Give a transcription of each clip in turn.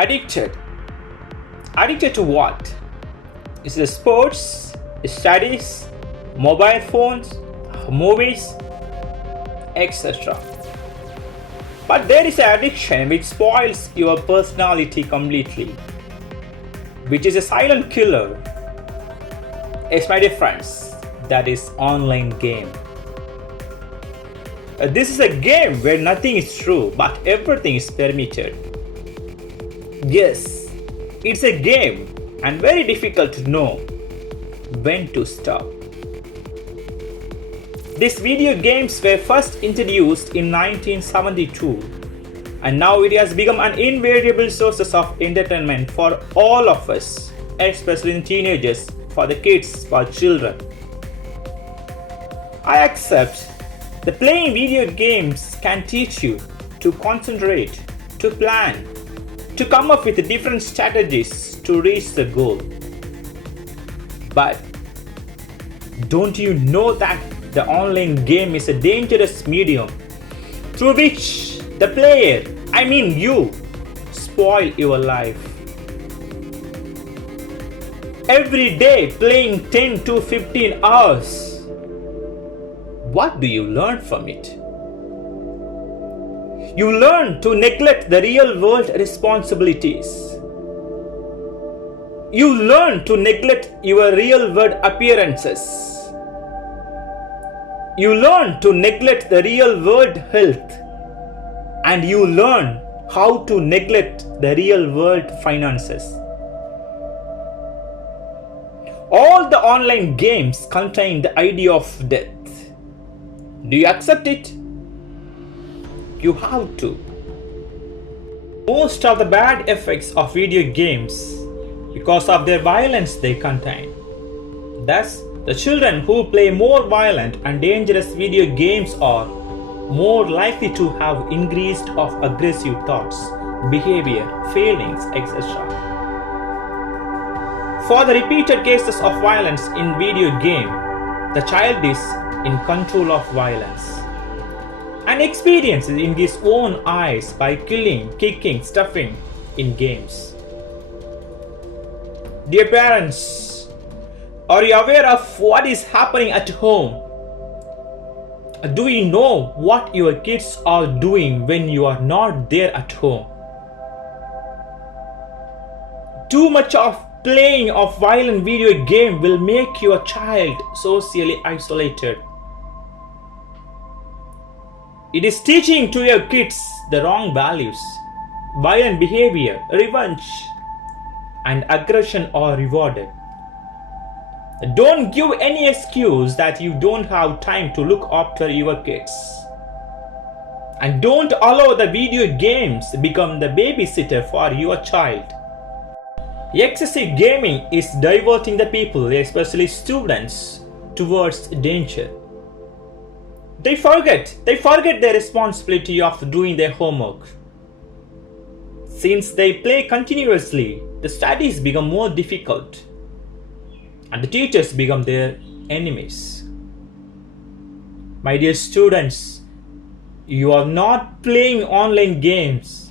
Addicted. Addicted to what? Is it sports, studies, mobile phones, movies, etc. But there is an addiction which spoils your personality completely, which is a silent killer. Yes, my dear friends, that is online game. This is a game where nothing is true, but everything is permitted. Yes, it's a game and very difficult to know when to stop. These video games were first introduced in 1972, and now it has become an invariable source of entertainment for all of us, especially in teenagers, for the kids, for children. I accept that playing video games can teach you to concentrate, to plan, to come up with different strategies to reach the goal. But don't you know that the online game is a dangerous medium through which the player, I mean you, spoil your life? Every day playing 10 to 15 hours. What do you learn from it? You learn to neglect the real world responsibilities. You learn to neglect your real world appearances. You learn to neglect the real world health. And you learn how to neglect the real world finances. All the online games contain the idea of death. Do you accept it? You have to. Most of the bad effects of video games because of their violence they contain. Thus, the children who play more violent and dangerous video games are more likely to have increased of aggressive thoughts, behavior, feelings, etc. For the repeated cases of violence in video game, the child is in control of violence and experiences in his own eyes by killing, kicking, stuffing in games. Dear parents, are you aware of what is happening at home? Do you know what your kids are doing when you are not there at home? Too much of playing of violent video game will make your child socially isolated. It is teaching to your kids the wrong values. Violent behavior, revenge, and aggression are rewarded. Don't give any excuse that you don't have time to look after your kids. And don't allow the video games become the babysitter for your child. Excessive gaming is diverting the people, especially students, towards danger. They forget their responsibility of doing their homework. Since they play continuously, the studies become more difficult and the teachers become their enemies. My dear students, you are not playing online games,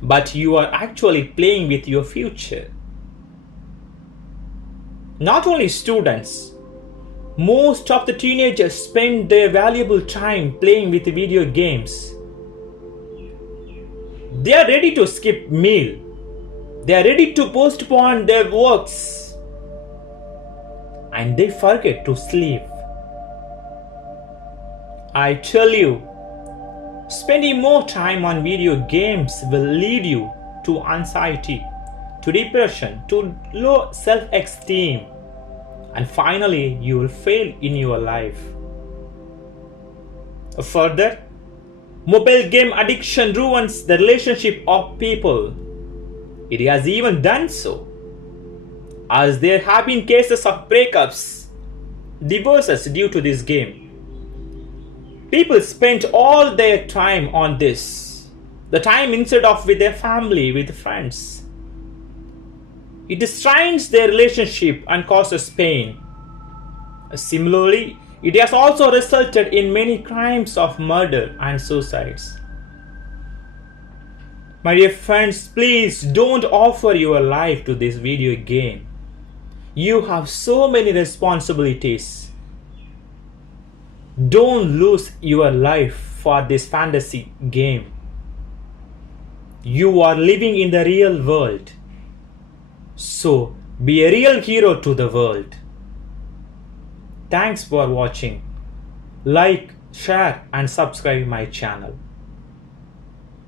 but you are actually playing with your future. Not only students, most of the teenagers spend their valuable time playing with video games. They are ready to skip meal. They are ready to postpone their works. And they forget to sleep. I tell you, spending more time on video games will lead you to anxiety, to depression, to low self-esteem, and finally you will fail in your life. Further, mobile game addiction ruins the relationship of people. It has even done so, as there have been cases of breakups, divorces due to this game. People spend all their time on this, the time instead of with their family, with friends. It strains their relationship and causes pain. Similarly, it has also resulted in many crimes of murder and suicides. My dear friends, please don't offer your life to this video game. You have so many responsibilities. Don't lose your life for this fantasy game. You are living in the real world. So, be a real hero to the world. Thanks for watching. Like, share and subscribe my channel.